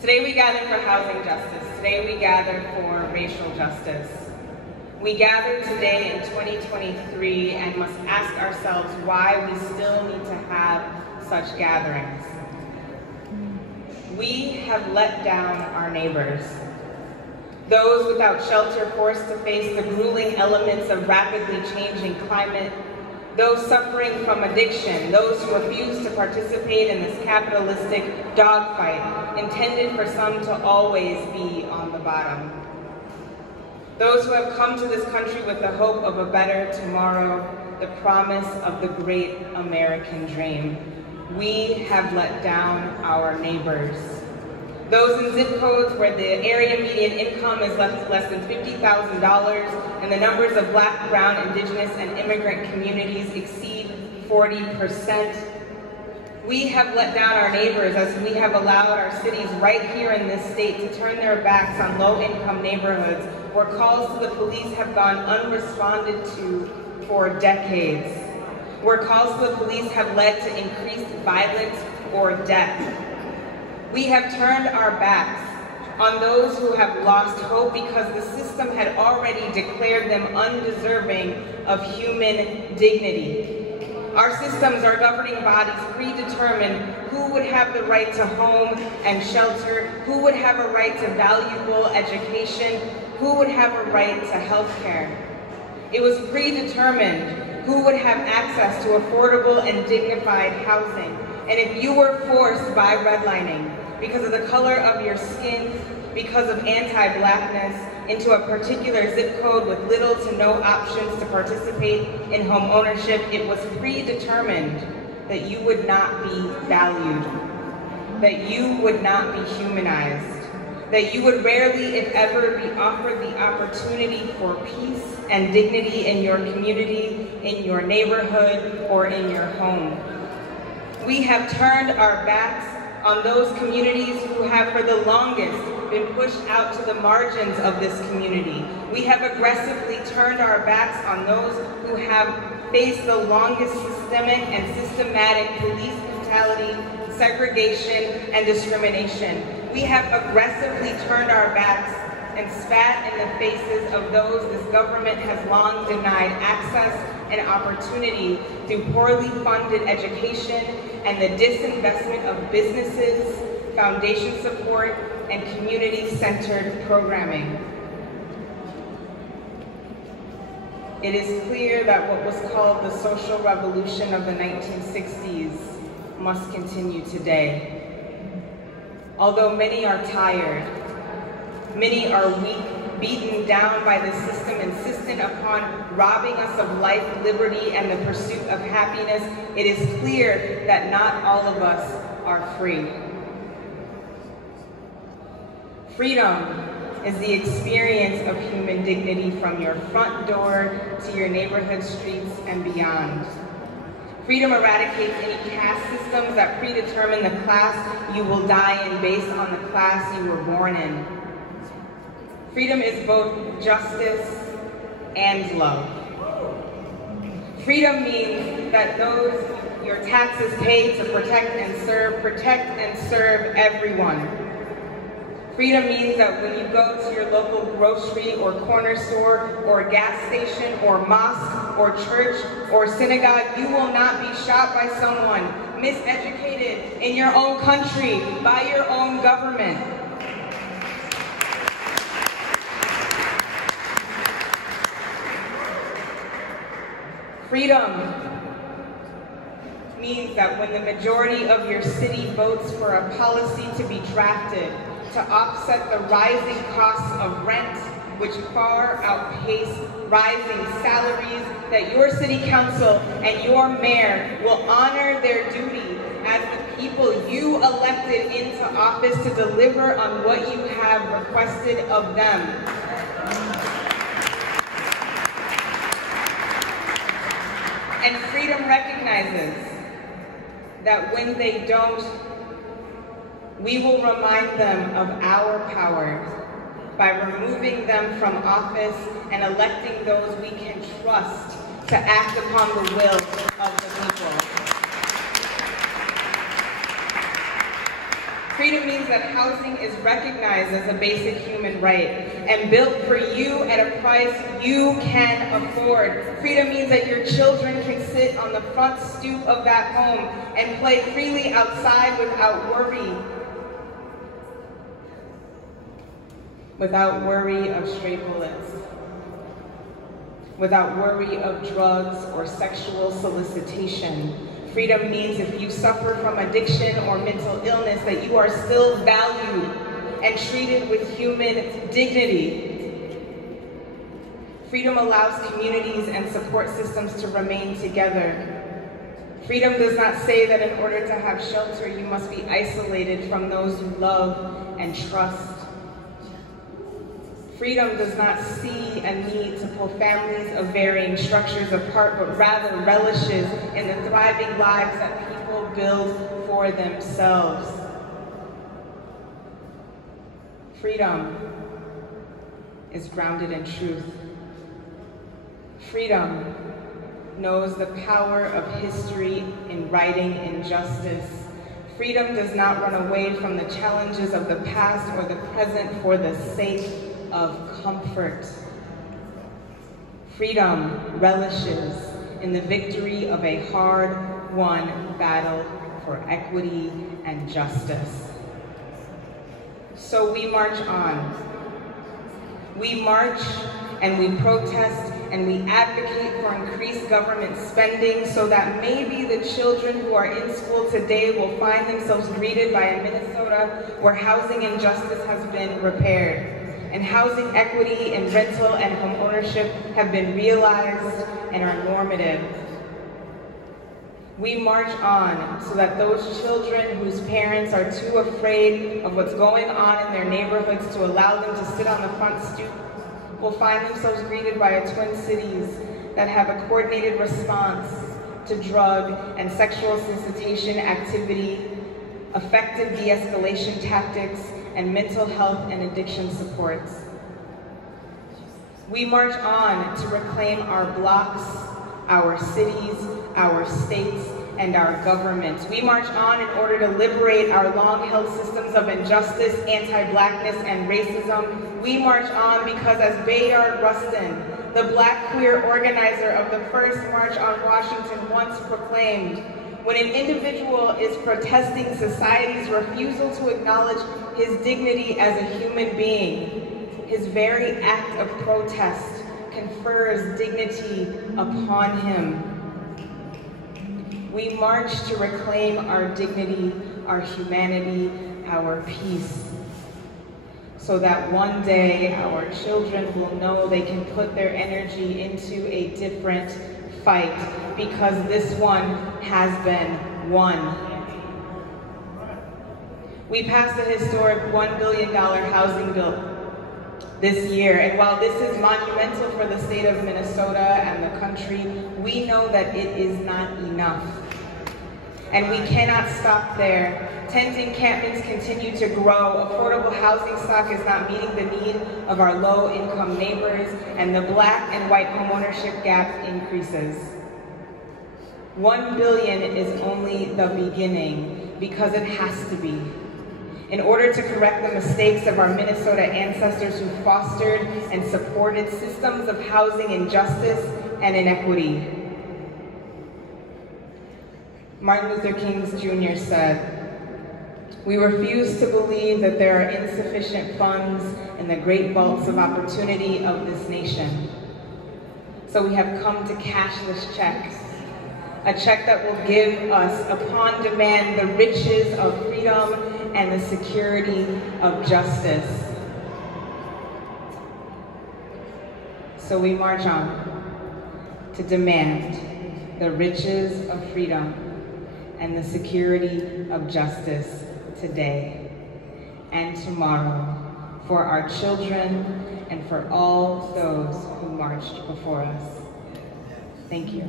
Today we gather for housing justice. Today we gather for racial justice. We gather today in 2023 and must ask ourselves why we still need to have such gatherings. We have let down our neighbors. Those without shelter forced to face the grueling elements of rapidly changing climate, those suffering from addiction, those who refuse to participate in this capitalistic dogfight intended for some to always be on the bottom. Those who have come to this country with the hope of a better tomorrow, the promise of the great American dream. We have let down our neighbors. Those in zip codes where the area median income is less than $50,000 and the numbers of Black, Brown, Indigenous, and immigrant communities exceed 40%. We have let down our neighbors as we have allowed our cities right here in this state to turn their backs on low-income neighborhoods where calls to the police have gone unresponded to for decades, where calls to the police have led to increased violence or death. We have turned our backs on those who have lost hope because the system had already declared them undeserving of human dignity. Our systems, our governing bodies predetermine who would have the right to home and shelter, who would have a right to valuable education, who would have a right to health care. It was predetermined who would have access to affordable and dignified housing. And if you were forced by redlining, because of the color of your skin, because of anti-Blackness, into a particular zip code with little to no options to participate in home ownership, it was predetermined that you would not be valued, that you would not be humanized, that you would rarely, if ever, be offered the opportunity for peace and dignity in your community, in your neighborhood, or in your home. We have turned our backs on those communities who have for the longest been pushed out to the margins of this community. We have aggressively turned our backs on those who have faced the longest systemic and systematic police brutality, segregation, and discrimination. We have aggressively turned our backs and spat in the faces of those this government has long denied access and opportunity through poorly funded education and the disinvestment of businesses, foundation support, and community-centered programming. It is clear that what was called the social revolution of the 1960s must continue today. Although many are tired, many are weak, beaten down by the system insistent upon robbing us of life, liberty, and the pursuit of happiness, it is clear that not all of us are free. Freedom is the experience of human dignity from your front door to your neighborhood streets and beyond. Freedom eradicates any caste systems that predetermine the class you will die in based on the class you were born in. Freedom is both justice and love. Freedom means that those your taxes pay to protect and serve everyone. Freedom means that when you go to your local grocery or corner store or gas station or mosque or church or synagogue, you will not be shot by someone miseducated in your own country by your own government. Freedom means that when the majority of your city votes for a policy to be drafted to offset the rising costs of rent, which far outpace rising salaries, that your city council and your mayor will honor their duty as the people you elected into office to deliver on what you have requested of them. And freedom recognizes that when they don't, we will remind them of our power by removing them from office and electing those we can trust to act upon the will of the people. Freedom means that housing is recognized as a basic human right and built for you at a price you can afford. Freedom means that your children can sit on the front stoop of that home and play freely outside without worry. Without worry of stray bullets. Without worry of drugs or sexual solicitation. Freedom means if you suffer from addiction or mental illness that you are still valued and treated with human dignity. Freedom allows communities and support systems to remain together. Freedom does not say that in order to have shelter, you must be isolated from those you love and trust. Freedom does not see a need to pull families of varying structures apart, but rather relishes in the thriving lives that people build for themselves. Freedom is grounded in truth. Freedom knows the power of history in righting injustice. Freedom does not run away from the challenges of the past or the present for the sake of comfort. Freedom relishes in the victory of a hard-won battle for equity and justice. So we march on. We march and we protest and we advocate for increased government spending so that maybe the children who are in school today will find themselves greeted by a Minnesota where housing injustice has been repaired. And housing equity and rental and home ownership have been realized and are normative. We march on so that those children whose parents are too afraid of what's going on in their neighborhoods to allow them to sit on the front stoop will find themselves greeted by a Twin Cities that have a coordinated response to drug and sexual solicitation activity, effective de-escalation tactics, and mental health and addiction supports. We march on to reclaim our blocks, our cities, our states, and our governments. We march on in order to liberate our long-held systems of injustice, anti-blackness, and racism. We march on because, as Bayard Rustin, the Black queer organizer of the first March on Washington, once proclaimed, when an individual is protesting society's refusal to acknowledge his dignity as a human being, his very act of protest confers dignity upon him. We march to reclaim our dignity, our humanity, our peace, so that one day our children will know they can put their energy into a different fight, because this one has been won. We passed a historic $1 billion housing bill this year, and while this is monumental for the state of Minnesota and the country, we know that it is not enough. And we cannot stop there. Tent encampments continue to grow. Affordable housing stock is not meeting the need of our low-income neighbors, and the Black and white homeownership gap increases. $1 billion is only the beginning, because it has to be. In order to correct the mistakes of our Minnesota ancestors who fostered and supported systems of housing injustice and inequity. Martin Luther King Jr. said, "We refuse to believe that there are insufficient funds in the great vaults of opportunity of this nation. So we have come to cash this check, a check that will give us, upon demand, the riches of freedom and the security of justice." So we march on to demand the riches of freedom and the security of justice today and tomorrow for our children and for all those who marched before us. Thank you.